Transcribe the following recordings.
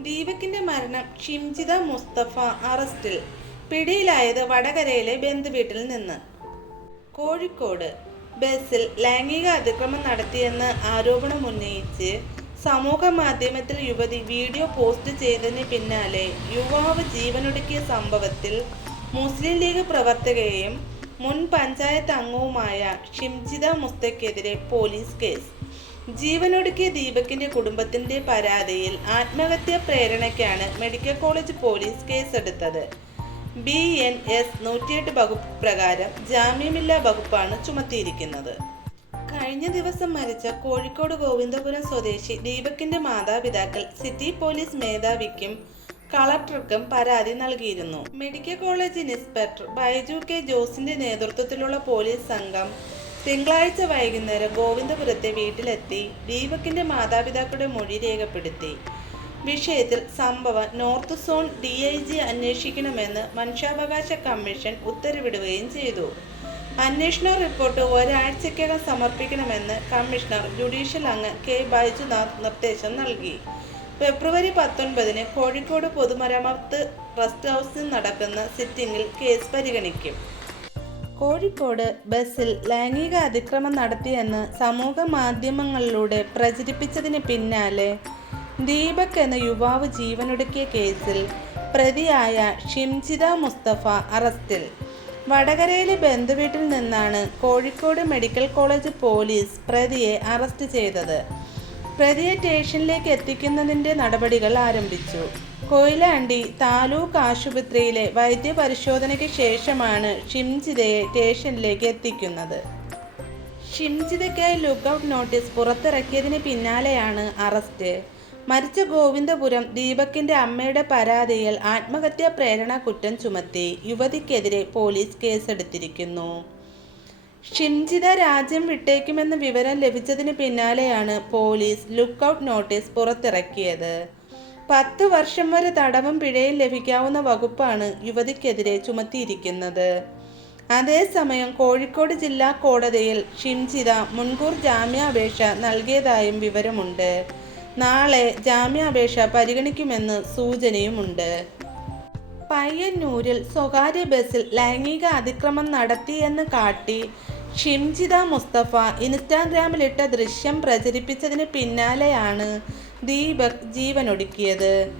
ദീപകിന്റെ മരണം ഷിംജിത മുസ്തഫ അറസ്റ്റിൽ. പിടിയിലായത് വടകരയിലെ ബന്ധുവീട്ടിൽ നിന്ന്. കോഴിക്കോട്. ബസിൽ ലൈംഗിക അതിക്രമം നടത്തിയെന്ന് ആരോപണമുന്നയിച്ച് സമൂഹ മാധ്യമത്തിൽ യുവതി വീഡിയോ പോസ്റ്റ് ചെയ്തതിന് പിന്നാലെ യുവാവ് ജീവനൊടുക്കിയ സംഭവത്തിൽ മുസ്ലിം ലീഗ് പ്രവർത്തകയും മുൻ പഞ്ചായത്ത് അംഗവുമായ ഷിംജിത മുസ്തക്കെതിരെ പോലീസ് കേസ്. ജീവനൊടുക്കിയ ദീപകിന്റെ കുടുംബത്തിന്റെ പരാതിയിൽ ആത്മഹത്യാ പ്രേരണയ്ക്കാണ് മെഡിക്കൽ കോളേജ് പോലീസ് കേസെടുത്തത്. ബി എൻ എസ് നൂറ്റിയെട്ട് വകുപ്പ് പ്രകാരം ജാമ്യമില്ലാ വകുപ്പാണ് ചുമത്തിയിരിക്കുന്നത്. കഴിഞ്ഞ ദിവസം മരിച്ച കോഴിക്കോട് ഗോവിന്ദപുരം സ്വദേശി ദീപകിന്റെ മാതാപിതാക്കൾ സിറ്റി പോലീസ് മേധാവിക്കും കളക്ടർക്കും പരാതി നൽകിയിരുന്നു. Medical college inspector Baiju K ജോസിന്റെ നേതൃത്വത്തിലുള്ള പോലീസ് സംഘം തിങ്കളാഴ്ച വൈകുന്നേരം ഗോവിന്ദപുരത്തെ വീട്ടിലെത്തി ദീപകിന്റെ മാതാപിതാക്കളുടെ മൊഴി രേഖപ്പെടുത്തി. വിഷയത്തിൽ സംഭവം north zone D I G അന്വേഷിക്കണമെന്ന് മനുഷ്യാവകാശ കമ്മീഷൻ ഉത്തരവിടുകയും ചെയ്തു. അന്വേഷണ റിപ്പോർട്ട് ഒരാഴ്ചക്കകം സമർപ്പിക്കണമെന്ന് കമ്മീഷണർ ജുഡീഷ്യൽ അംഗം കെ ബൈജുനാഥ് നിർദ്ദേശം നൽകി. ഫെബ്രുവരി പത്തൊൻപതിന് കോഴിക്കോട് പൊതുമരാമത്ത് റെസ്റ്റ് ഹൗസിൽ നടക്കുന്ന സിറ്റിംഗിൽ കേസ് പരിഗണിക്കും. കോഴിക്കോട് ബസ്സിൽ ലൈംഗിക അതിക്രമം നടത്തിയെന്ന് സമൂഹ മാധ്യമങ്ങളിലൂടെ പ്രചരിപ്പിച്ചതിന് പിന്നാലെ ദീപക് എന്ന യുവാവ് ജീവനൊടുക്കിയ കേസിൽ പ്രതിയായ ഷിംജിത മുസ്തഫ അറസ്റ്റിൽ. വടകരയിലെ ബന്ധുവീട്ടിൽ നിന്നാണ് കോഴിക്കോട് മെഡിക്കൽ കോളേജ് പോലീസ് പ്രതിയെ അറസ്റ്റ് ചെയ്തത്. പ്രതിയെ സ്റ്റേഷനിലേക്ക് എത്തിക്കുന്നതിന്റെ നടപടികൾ ആരംഭിച്ചു. കൊയിലാണ്ടി താലൂക്ക് ആശുപത്രിയിലെ വൈദ്യപരിശോധനയ്ക്ക് ശേഷമാണ് ഷിംജിതയെ സ്റ്റേഷനിലേക്ക് എത്തിക്കുന്നത്. ഷിംജിതയ്ക്കായി ലുക്കൌട്ട് നോട്ടീസ് പുറത്തിറക്കിയതിന് പിന്നാലെയാണ് അറസ്റ്റ്. മരിച്ച ഗോവിന്ദപുരം ദീപക്കിന്റെ അമ്മയുടെ പരാതിയിൽ ആത്മഹത്യാ പ്രേരണ കുറ്റം ചുമത്തി യുവതിക്കെതിരെ പോലീസ് കേസെടുത്തിരിക്കുന്നു. ഷിംജിത രാജ്യം വിട്ടേക്കുമെന്ന വിവരം ലഭിച്ചതിന് പിന്നാലെയാണ് പോലീസ് ലുക്കൌട്ട് നോട്ടീസ് പുറത്തിറക്കിയത്. പത്ത് വർഷം വരെ തടവും പിഴയും ലഭിക്കാവുന്ന വകുപ്പാണ് യുവതിക്കെതിരെ ചുമത്തിയിരിക്കുന്നത്. അതേസമയം കോഴിക്കോട് ജില്ലാ കോടതിയിൽ ഷിംജിത മുൻകൂർ ജാമ്യാപേക്ഷ നൽകിയതായും വിവരമുണ്ട്. നാളെ ജാമ്യാപേക്ഷ പരിഗണിക്കുമെന്ന് സൂചനയുമുണ്ട്. പയ്യന്നൂരിൽ സ്വകാര്യ ബസ്സിൽ ലൈംഗിക അതിക്രമം നടത്തിയെന്ന് കാട്ടി ഷിംജിത മുസ്തഫ ഇൻസ്റ്റാഗ്രാമിലിട്ട ദൃശ്യം പ്രചരിപ്പിച്ചതിന് പിന്നാലെയാണ് ദീപക് ജീവനൊടുക്കിയത്.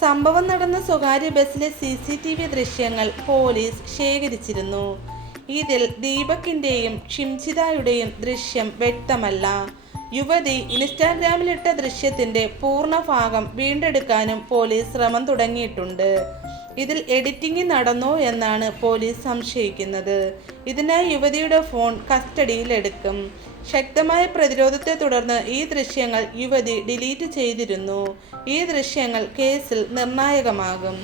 സംഭവം നടന്ന സ്വകാര്യ ബസ്സിലെ സി സി ടി വി ദൃശ്യങ്ങൾ പോലീസ് ശേഖരിച്ചിരുന്നു. ഇതിൽ ദീപക്കിന്റെയും ക്ഷിംചിതായുടെയും ദൃശ്യം വ്യക്തമല്ല. യുവതി ഇൻസ്റ്റാഗ്രാമിലിട്ട ദൃശ്യത്തിന്റെ പൂർണ ഭാഗം വീണ്ടെടുക്കാനും പോലീസ് ശ്രമം തുടങ്ങിയിട്ടുണ്ട്. ഇതിൽ എഡിറ്റിംഗ് നടന്നോ എന്നാണ് പോലീസ് സംശയിക്കുന്നത്. ഇതിനായി യുവതിയുടെ ഫോൺ കസ്റ്റഡിയിലെടുക്കും. ശക്തമായ പ്രതിരോധത്തെ തുടർന്ന് ഈ ദൃശ്യങ്ങൾ യുവതി ഡിലീറ്റ് ചെയ്തിരുന്നു. ഈ ദൃശ്യങ്ങൾ കേസിൽ നിർണായകമാകും.